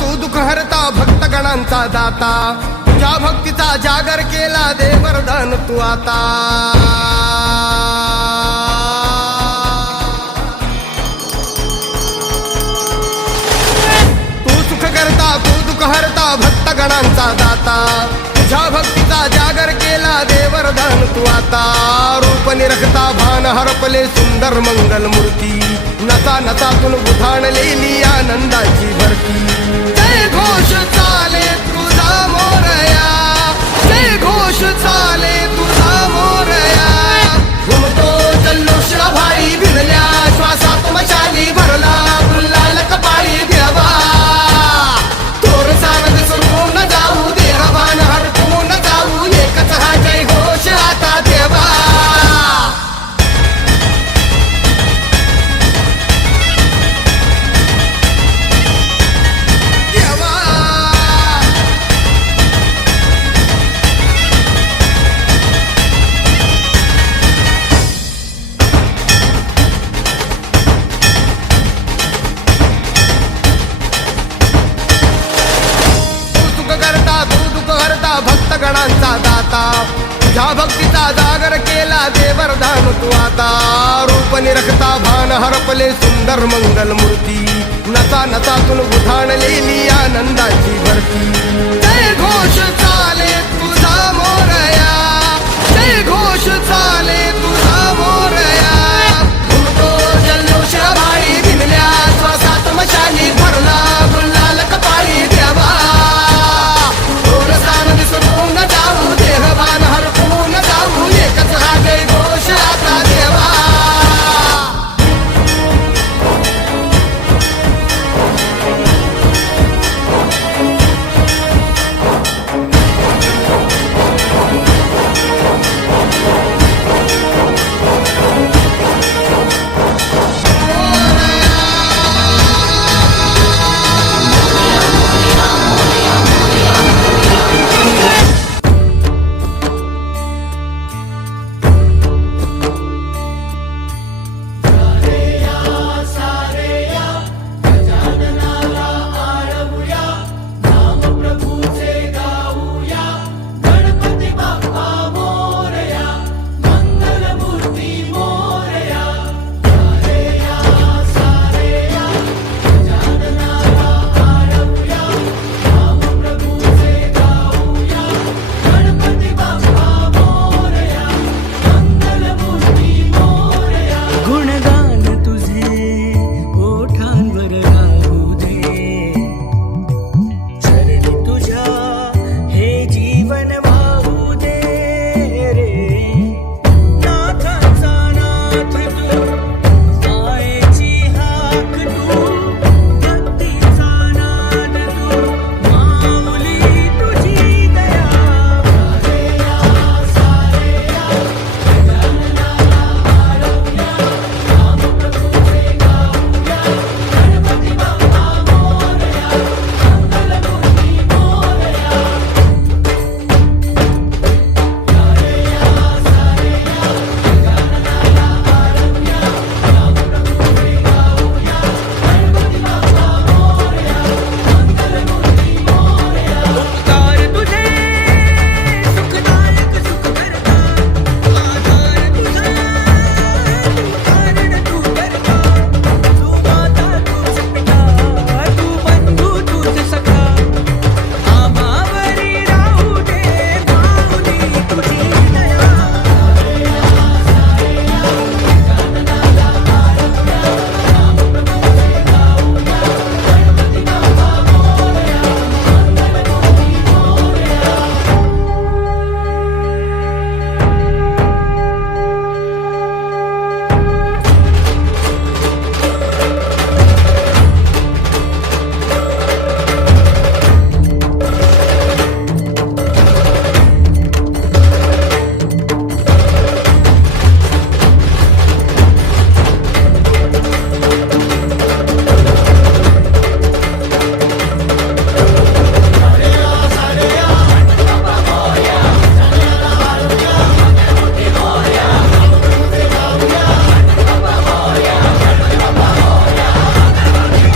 तू दुःख हरता भक्तगणांचा दाता तुझ्या भक्तीचा जागर केला दे वरदान तू आता तू सुख करता तू दुःख हरता भक्तगणांचा दाता तुझ्या भक्तीचा जागर केला दे वरदान तू आता रूप निरखता भान हरपले सुंदर मंगल मूर्ती नसा नसातून उधाणलेली आनंदाची भरती जय घोष चाले तुझा मोरया जय घोष चाले तुझा मोरया घुमतो जल्लोष भाई भिनल्या श्वासात मशाली भरला गुल्लाल कपाळी देवा तोर सारद सुरवून जाऊ देहभान हरपून जाऊ एकच हा जय घोष आता देवा भक्तगणांचा दाता तुझ्या भक्तीचा जागर केला दे वरदान तू आता रूप निरखता भान हरपले सुंदर मंगल मूर्ती नसा नसातून उधाणलेली आनंदाची भरती जय घोष चाले तुझा मोरया जय घोष चाले